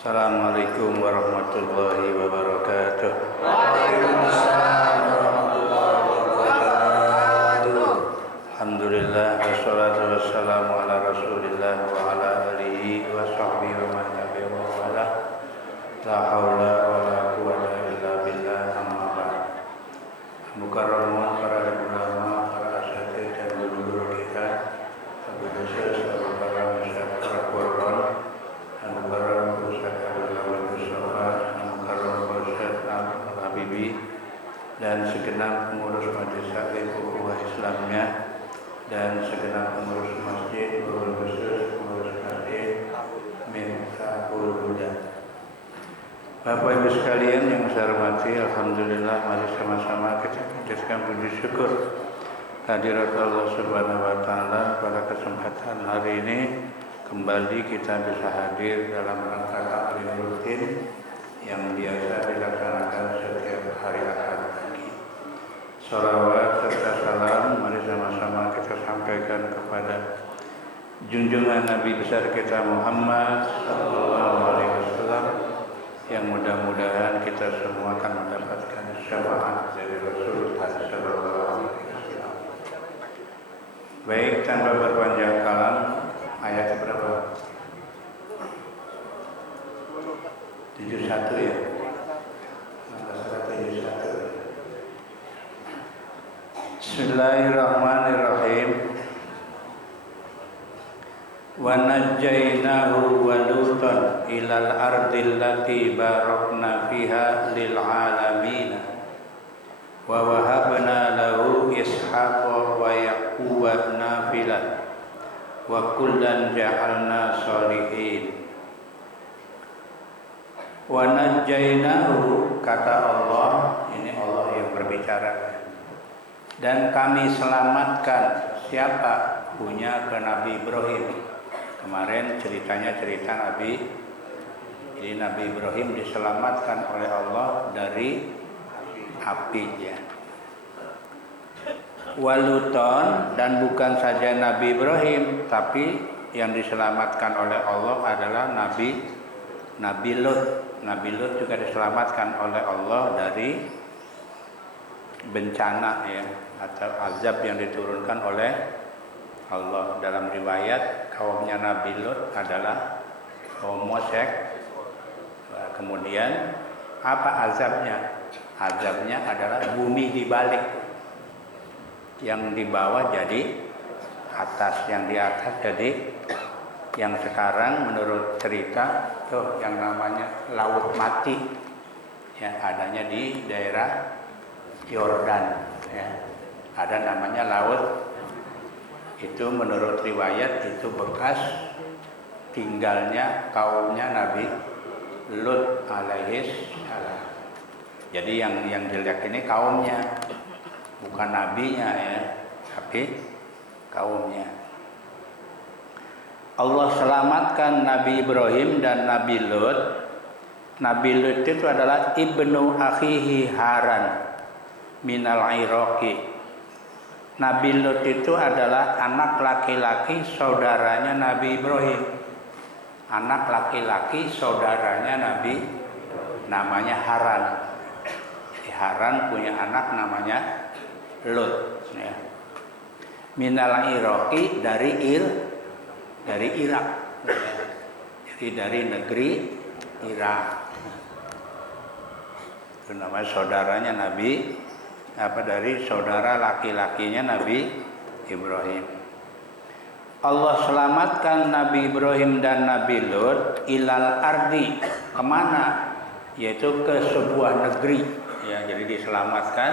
Assalamualaikum warahmatullahi wabarakatuh. Waalaikumsalam warahmatullahi wabarakatuh. Alhamdulillah wassalatu wassalamu ala Rasulillah wa ala alihi wa sahbihi wa man tabi'ahu wa wala. La haula wa la quwwata illa billah, amma ba'd. Mukarramun para ulama, para asatidz dan guru-guru kita, Abu Dosis, Abu Bakar, Masyarakat Qur'an, Abu Bakar, Ustaz Abdul Rahman Mustafa, Abu Bakar, Ustaz Al-Habibi, dan segenap pengurus Majelis Taklim Ukhuwah Islamiyah dan segenap pengurus masjid, pengurus masjid Miftahul Huda. Bapak Ibu sekalian yang saya hormati, alhamdulillah mari sama-sama kita panjatkan puji syukur kehadirat Allah Subhanahu wa taala pada kesempatan hari ini kembali kita bisa hadir dalam rangka taklim rutin yang biasa dilaksanakan setiap hari Ahad pagi. Salawat serta salam mari sama-sama kita sampaikan kepada junjungan Nabi besar kita Muhammad sallallahu alaihi wasallam, yang mudah-mudahan kita semua akan mendapatkan syafaat dari Rasulullah sallallahu alaihi wasallam. Baik, tanpa berpanjang kalam, ayat berapa? 71 ya? Surat 71. Bismillahirrahmanirrahim. Wa najjaynahu wa lutan ilal ardil lati barakna fiha lil alamin wa wahabna lahu ishaqa wa yaquba nafilah wa kullan ja'alna sholihin. Wa najjaynahu, kata Allah, ini Allah yang berbicara, dan kami selamatkan. Siapa? Punya ke Nabi Ibrahim. Kemarin ceritanya cerita Nabi. Jadi Nabi Ibrahim diselamatkan oleh Allah dari api ya. Waluton, dan bukan saja Nabi Ibrahim, tapi yang diselamatkan oleh Allah adalah Nabi Lut. Nabi Lut juga diselamatkan oleh Allah dari bencana ya, atau azab yang diturunkan oleh Allah. Dalam riwayat kaumnya Nabi Lut adalah kaum musyrik. Kemudian apa azabnya? Azabnya adalah bumi dibalik, yang di bawah jadi atas, yang di atas jadi yang sekarang menurut cerita tuh yang namanya Laut Mati ya, adanya di daerah Yordan ya. Ada namanya laut itu, menurut riwayat itu bekas tinggalnya kaumnya Nabi Lut alaihi salam. Jadi yang jelek ini kaumnya, bukan nabinya ya, tapi kaumnya. Allah selamatkan Nabi Ibrahim dan Nabi Lut. Nabi Lut itu adalah ibnu akhihi Haran minal Iraqi. Nabi Lut itu adalah anak laki-laki saudaranya Nabi Ibrahim. Anak laki-laki saudaranya Nabi, namanya Haran. Haran punya anak namanya Lut ya. Minal Iraqi, dari Irak ya. Jadi dari negeri Irak. Itu namanya saudaranya Nabi, dari saudara laki-lakinya Nabi Ibrahim. Allah selamatkan Nabi Ibrahim dan Nabi Lut ilal ardi, kemana? Yaitu ke sebuah negeri ya. Jadi diselamatkan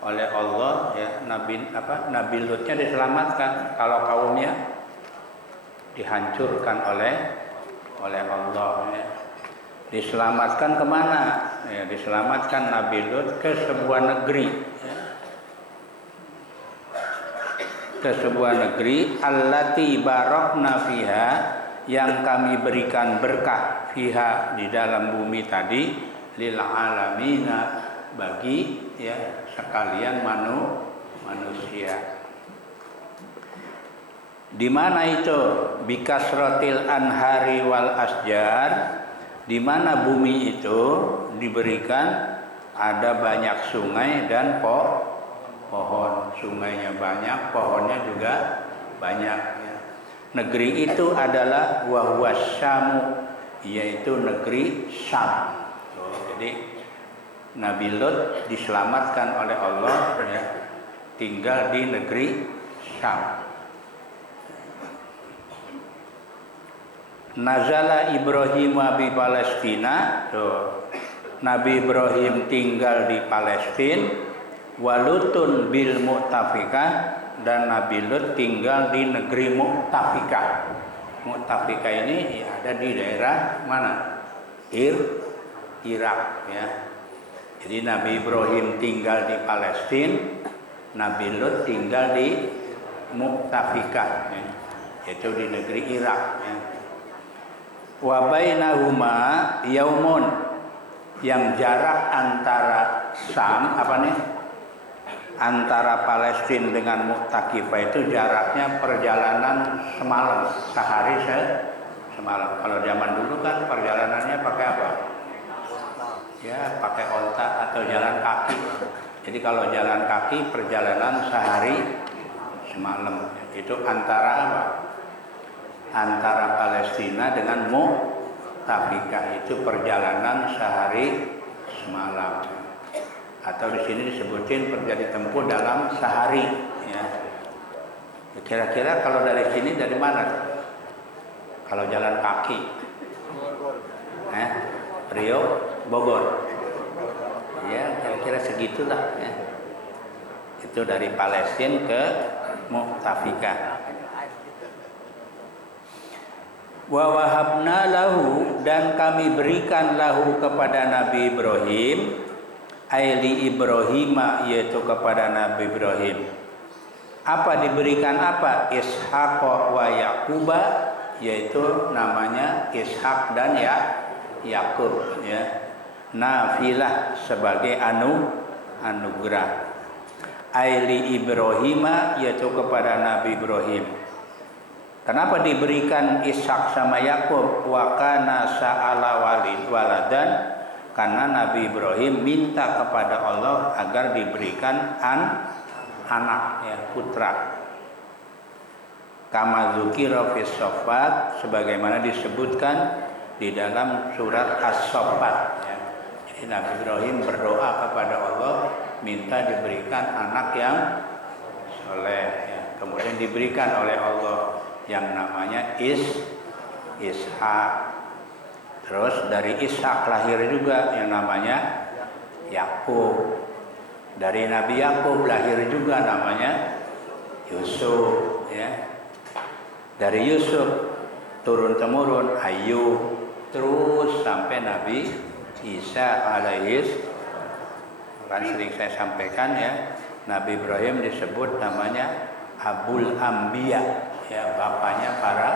oleh Allah ya. Nabi Lutnya diselamatkan, kalau kaumnya dihancurkan oleh Allah ya. Diselamatkan kemana? Ya, diselamatkan Nabi Lut ke sebuah negeri ya. Ke sebuah negeri allati barakna fiha, yang kami berikan berkah fiha, di dalam bumi tadi, lil alamina, bagi ya sekalian manusia. Di mana itu? Bikasratil anhari wal asjar, di mana bumi itu diberikan ada banyak sungai dan pohon. Sungainya banyak, pohonnya juga banyak. Ya. Negeri itu adalah wahwasyamu, yaitu negeri Syam. Jadi Nabi Lut diselamatkan oleh Allah, ya, tinggal di negeri Syam. Nazala Ibrahim di Palestina, tuh. Nabi Ibrahim tinggal di Palestina, walutun bil Mu'tafikah, dan Nabi Lut tinggal di negeri Mu'tafikah. Mu'tafikah ini ada di daerah mana? Irak, ya. Jadi Nabi Ibrahim tinggal di Palestina, Nabi Lut tinggal di Mu'tafikah, ya, yaitu di negeri Irak, ya. Wa bainahuma yaumun, yang jarak antara Syam antara Palestina dengan Mu'takifah itu jaraknya perjalanan semalam, sehari semalam. Kalau zaman dulu kan perjalanannya pakai apa? Ya, pakai onta atau jalan kaki. Jadi kalau jalan kaki perjalanan sehari semalam. Itu antara apa? Antara Palestina dengan Mu'tafikah itu perjalanan sehari semalam. Atau di sini disebutin terjadi tempuh dalam sehari. Ya. Kira-kira kalau dari sini dari mana? Kalau jalan kaki, Rio, Bogor. Ya, kira-kira segitulah. Ya. Itu dari Palestina ke Mu'tafikah. Wa wahabna lahu, dan kami berikan lahu kepada Nabi Ibrahim, aili Ibrahima, yaitu kepada Nabi Ibrahim. Apa diberikan apa? Ishaq wa Yaquba, yaitu namanya Ishak dan Yakub, ya. Nafilah sebagai anugerah. Aili Ibrahima, yaitu kepada Nabi Ibrahim. Kenapa diberikan Ishak sama Yakub? Wa kana sa'ala waladan, karena Nabi Ibrahim minta kepada Allah agar diberikan anak, ya, putra. Kama dzukira fis Shaffat, sebagaimana disebutkan di dalam surat As-Shaffat, ya. Jadi Nabi Ibrahim berdoa kepada Allah minta diberikan anak yang soleh, ya. Kemudian diberikan oleh Allah yang namanya Ishak. Terus dari Ishak lahir juga yang namanya Yakub. Dari Nabi Yakub lahir juga namanya Yusuf, ya. Dari Yusuf turun temurun Ayub, terus sampai Nabi Isa alaihis. Kan sering saya sampaikan, ya, Nabi Ibrahim disebut namanya Abul Ambiya, ya, bapaknya para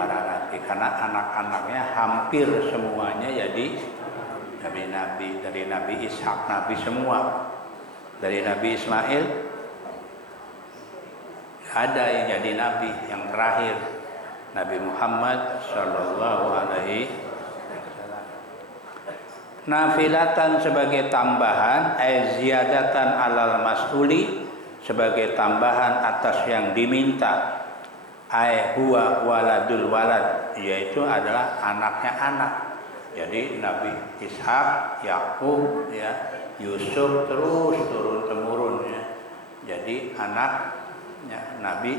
nabi, karena anak-anaknya hampir semuanya jadi nabi-nabi. Dari Nabi Ishak nabi semua. Dari Nabi Ismail ada yang jadi nabi, yang terakhir Nabi Muhammad sallallahu alaihi wasallam. Nafilatan sebagai tambahan, ziyadatan alal mas'uli, sebagai tambahan atas yang diminta. Huwa waladul walad, yaitu adalah anaknya anak. Jadi Nabi Ishak, Yakub, ya, Yusuf terus turun temurun, ya. Jadi anaknya Nabi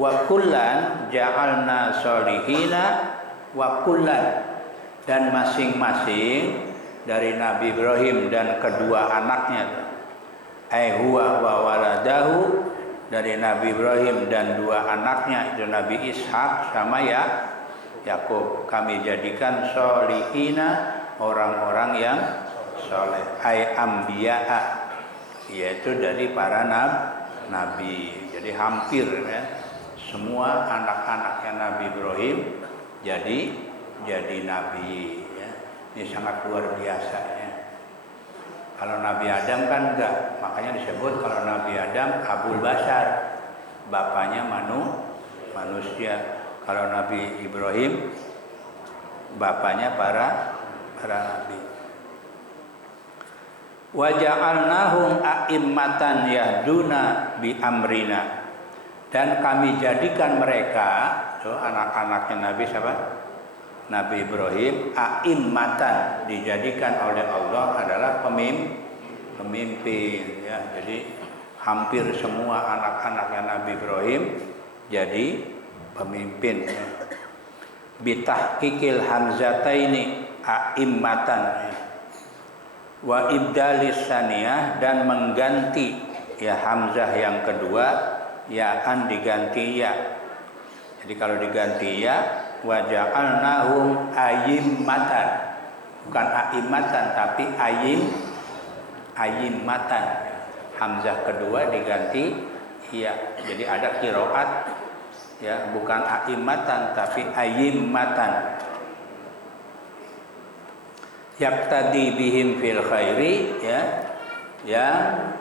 wa kullan ja'alna sholihina wa kullan, dan masing-masing dari Nabi Ibrahim dan kedua anaknya, huwa wa waladahu, dari Nabi Ibrahim dan dua anaknya itu Nabi Ishak sama Yakub, kami jadikan sholihina, orang-orang yang soleh, ambiya'a, yaitu dari para nabi. Jadi hampir, ya, semua anak-anaknya Nabi Ibrahim jadi nabi, ya. Ini sangat luar biasa, ya. Kalau Nabi Adam kan enggak, makanya disebut kalau Nabi Adam Abul Bashar, bapaknya manusia. Kalau Nabi Ibrahim bapaknya para nabi. Wa ja'alnahum a'immatan yahduna bi amrina, dan kami jadikan mereka, anak-anaknya Nabi siapa? Nabi Ibrahim, a'immatan, dijadikan oleh Allah adalah pemimpin ya. Jadi hampir semua anak-anaknya Nabi Ibrahim jadi pemimpin ya. Bitahqiqil hamzataini a'immatan ya. Wa ibdalis saniyah, dan mengganti ya hamzah yang kedua ya'an diganti ya. Jadi kalau diganti ya, wa ja'alnahum a'immatan, bukan a'immatan tapi a'immatan. Hamzah kedua diganti ya. Jadi ada qiraat ya, bukan a'immatan tapi a'immatan. Yaqtadi bihim fil khairi ya, yang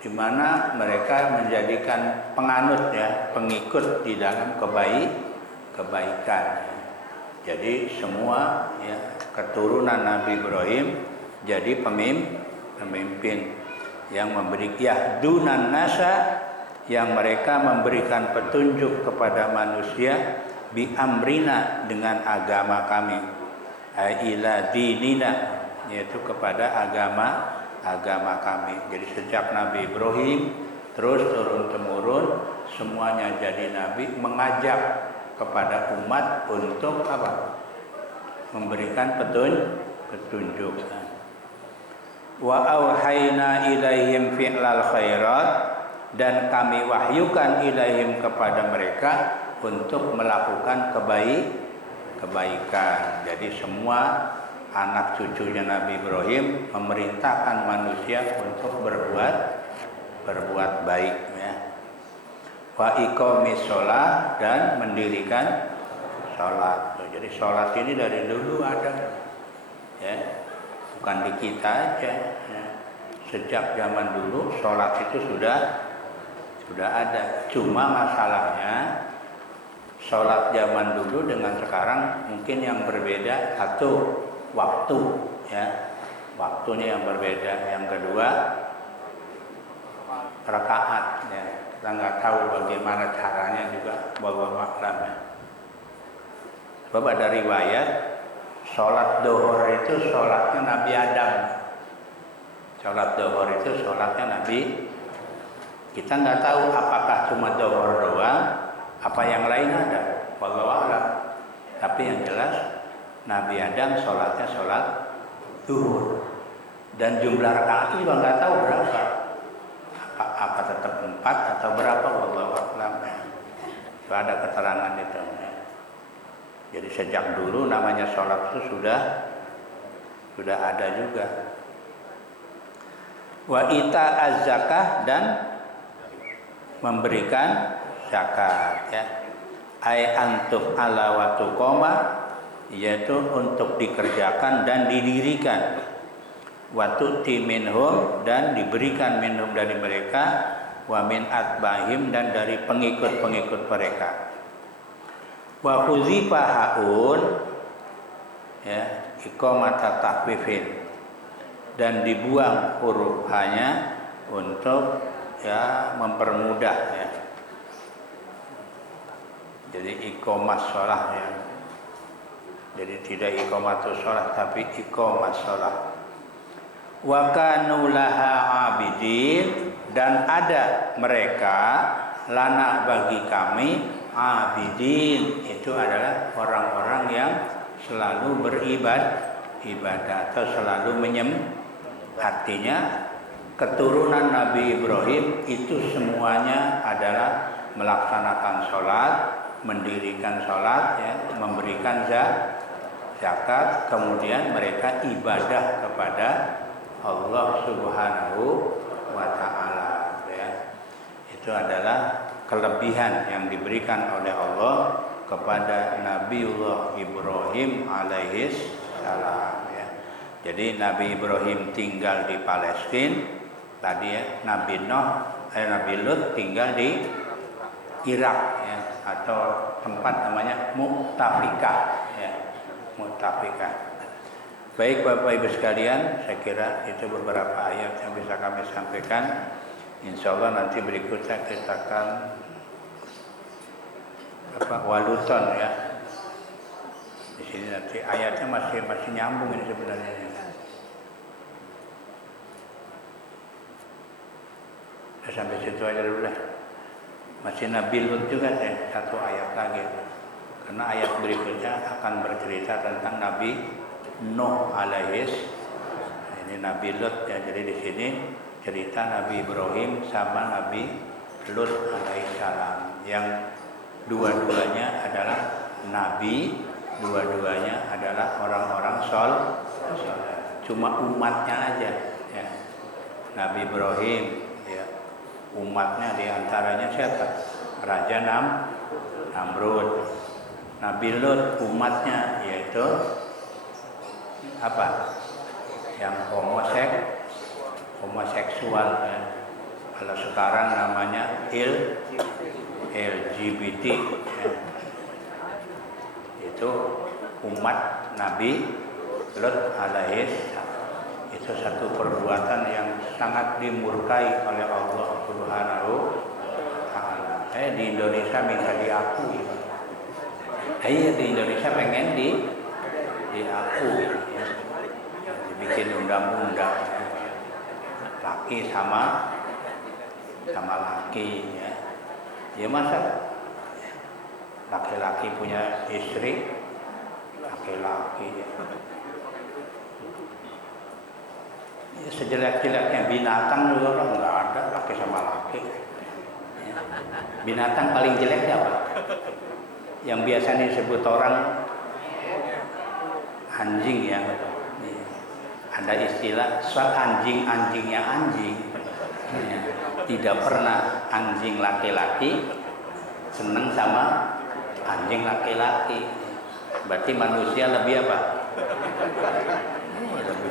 dimana mereka menjadikan penganut ya, pengikut di dalam kebaikan. Jadi semua ya, keturunan Nabi Ibrahim jadi pemimpin yang memberi yahdunan nasa, yang mereka memberikan petunjuk kepada manusia bi amrina, dengan agama kami, ila dinina, yaitu kepada agama kami. Jadi sejak Nabi Ibrahim terus turun temurun semuanya jadi nabi, mengajak kepada umat untuk apa? Memberikan petunjuk. Wa auhayna ilaihim fi'lal khairat, dan kami wahyukan ilaihim kepada mereka untuk melakukan kebaikan. Jadi semua anak cucunya Nabi Ibrahim memerintahkan manusia untuk berbuat baik ya. Wa iqamis shalah, dan mendirikan salat. Jadi salat ini dari dulu ada ya. Bukan di kita aja ya. Sejak zaman dulu salat itu sudah ada. Cuma masalahnya sholat zaman dulu dengan sekarang mungkin yang berbeda. Satu, waktu ya, waktunya yang berbeda. Yang kedua, rakaat ya. Kita nggak tahu bagaimana caranya juga, wallahu a'lam ya. Sebab ada riwayat sholat duhur itu sholatnya Nabi Adam. Sholat duhur itu sholatnya Nabi. Kita nggak tahu apakah cuma duhur doang, apa yang lain ada, wallahu a'lam. Tapi yang jelas Nabi Adam sholatnya sholat zuhur, dan jumlah rakaat itu juga nggak tahu berapa. Apa tetap 4 atau berapa, wallahu a'lam. Itu ada keterangan itu. Jadi sejak dulu namanya sholat itu sudah ada juga. Wa ita az-zakah, dan memberikan zakat ya. Ai antuk ala wa tuqama, yaitu untuk dikerjakan dan didirikan. Wa tu'ti minhum, dan diberikan minhum dari mereka, wa min atbahim, dan dari pengikut-pengikut mereka. Wa khuzifa haun ya, iqamata takhfifin, dan dibuang huruf hanya untuk ya mempermudah ya. Jadi iqamah shalah ya. Jadi tidak iqamatus shalah tapi iqamah shalah. Wa kanu laha abidin, dan ada mereka lana bagi kami abidin, itu adalah orang-orang yang selalu beribadah atau selalu artinya keturunan Nabi Ibrahim itu semuanya adalah melaksanakan sholat, mendirikan sholat ya, memberikan zakat, kemudian mereka ibadah kepada Allah Subhanahu wa ta'ala ya. Itu adalah kelebihan yang diberikan oleh Allah kepada Nabiullah Ibrahim alaihis salam ya. Jadi Nabi Ibrahim tinggal di Palestina tadi ya, Nabi Lut tinggal di Irak ya, atau tempat namanya Mu'tafikah ya. mutafiqah. Baik Bapak Ibu sekalian, saya kira itu beberapa ayat yang bisa kami sampaikan. Insya Allah nanti berikutnya kita akan waluton ya. Di sini nanti ayatnya masih nyambung ini sebenarnya. Sampai situ aja dulu lah. Masih Nabi Lut juga deh, satu ayat lagi. Karena ayat berikutnya akan bercerita tentang Nabi Nuh alaihis. Ini Nabi Lut ya. Jadi di sini cerita Nabi Ibrahim sama Nabi Lut alaihissalam yang dua-duanya adalah nabi, dua-duanya adalah orang-orang soleh. Cuma umatnya aja ya. Nabi Ibrahim ya, umatnya diantaranya siapa? Raja Namrud. Nabi Lut umatnya yaitu apa? Yang homoseksual ya. Kalau sekarang namanya LGBT ya. Itu umat Nabi Lut alaihis. Itu satu perbuatan yang sangat dimurkai oleh Allah Subhanahu wa taala. Di Indonesia minta diakui. Di Indonesia pengen diakui ya. Dibikin undang-undang laki sama laki ya. Ya masa laki-laki punya istri, laki-laki ya. Ya, sejelek-jeleknya binatang juga kan nggak ada laki sama laki ya. Binatang paling jelek apa? Yang biasanya disebut orang anjing ya. Ada istilah soal anjingnya anjing ya. Tidak pernah anjing laki-laki seneng sama anjing laki-laki. Berarti manusia lebih apa?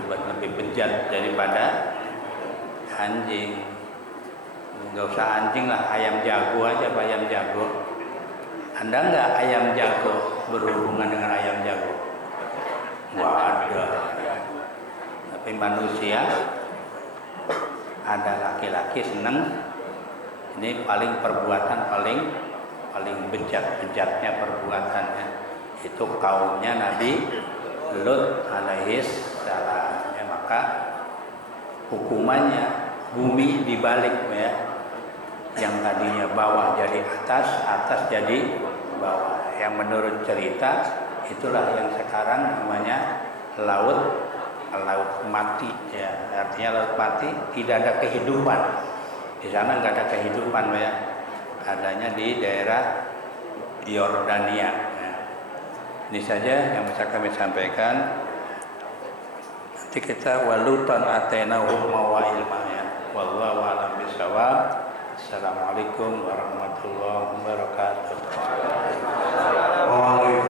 Lebih bejat daripada anjing. Nggak usah anjing lah, ayam jago aja Pak, ayam jago. Anda nggak ayam jago berhubungan dengan ayam jago? Nggak ada. Tapi manusia ada laki-laki seneng. Ini perbuatan paling bejatnya perbuatannya. Itu kaumnya Nabi Lut alaihis salam ya. Maka hukumannya bumi dibalik ya. Yang tadinya bawah jadi atas jadi bawah. Yang menurut cerita itulah yang sekarang namanya laut mati ya. Artinya laut mati, tidak ada kehidupan. Di sana nggak ada kehidupan ya. Adanya di daerah Yordania ya. Ini saja yang bisa kami sampaikan. Nanti kita walutan atena hukma wa ilma ya. Wallahu a'lam bishawab. Assalamualaikum warahmatullahi wabarakatuh.